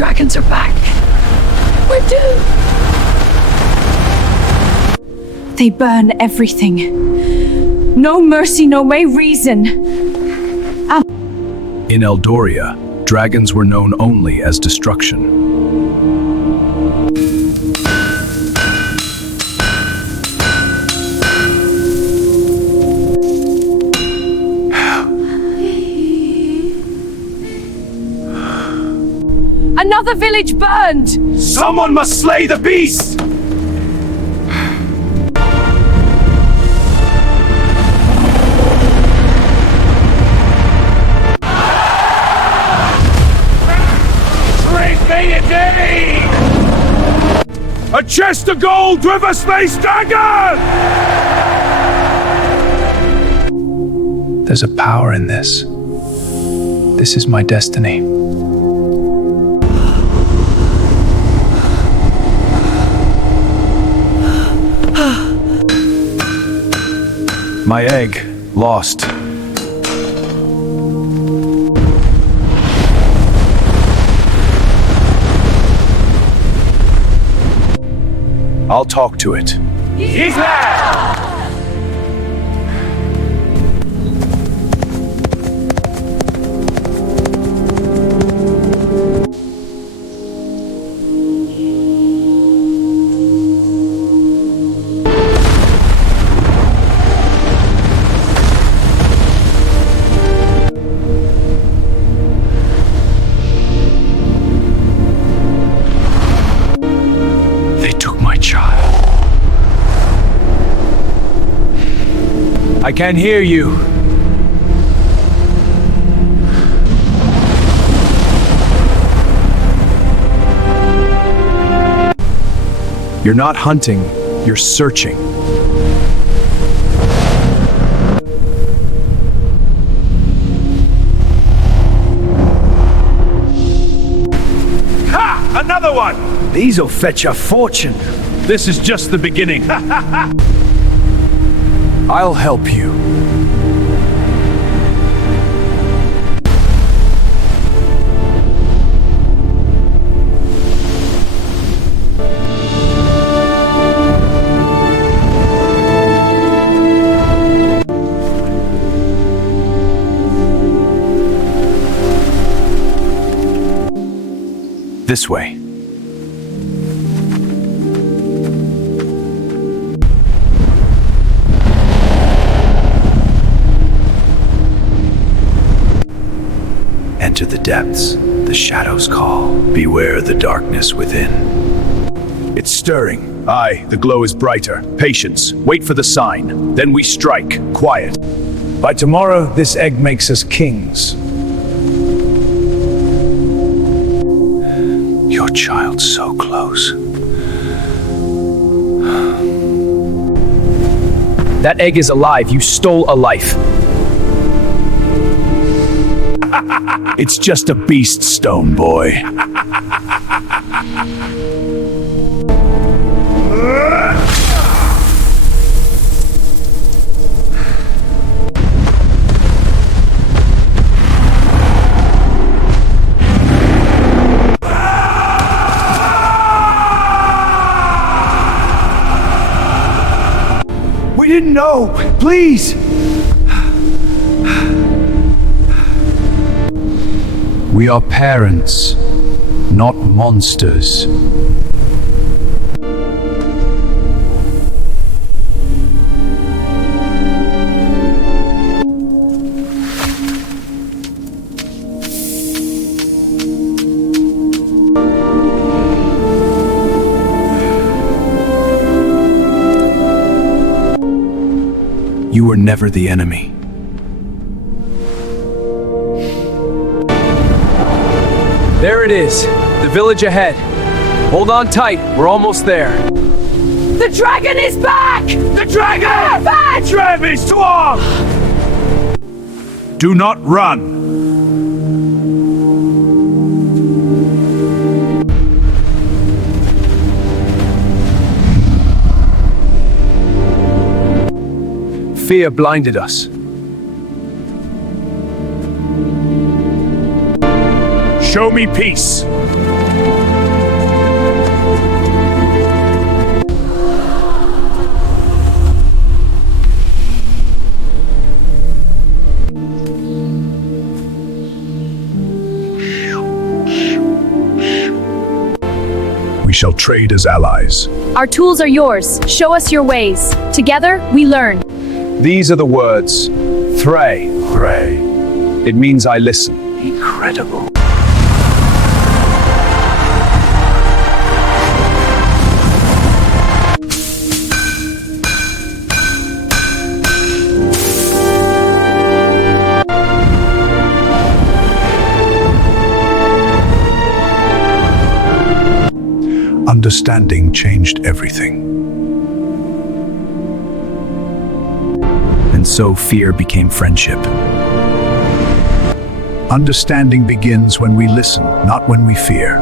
dragons are back. We're doomed. They burn everything. No mercy, no may reason. In Eldoria, dragons were known only as destruction. Another village burned! Someone must slay the beast! A chest of gold with a space dragon! There's a power in this. This is my destiny. My egg, lost. I'll talk to it. They took my child. I can't hear you. You're not hunting, you're searching. Ha! Another one! These'll fetch a fortune. This is just the beginning. I'll help you. This way. Enter the depths, the shadows call. Beware the darkness within. It's stirring. Aye, the glow is brighter. Patience, wait for the sign. Then we strike, quiet. By tomorrow, this egg makes us kings. Your child's so close. That egg is alive. You stole a life. It's just a beast stone, boy. We didn't know. Please. We are parents, not monsters. You were never the enemy. There it is, the village ahead. Hold on tight, we're almost there. The dragon is back! The dragon! Back! Dragon is strong! Do not run. Fear blinded us. Show me peace. shall trade as allies. Our tools are yours. Show us your ways. Together, we learn. These are the words. Thray. Thray. It means I listen. Incredible. Understanding changed everything. And so fear became friendship. Understanding begins when we listen, not when we fear.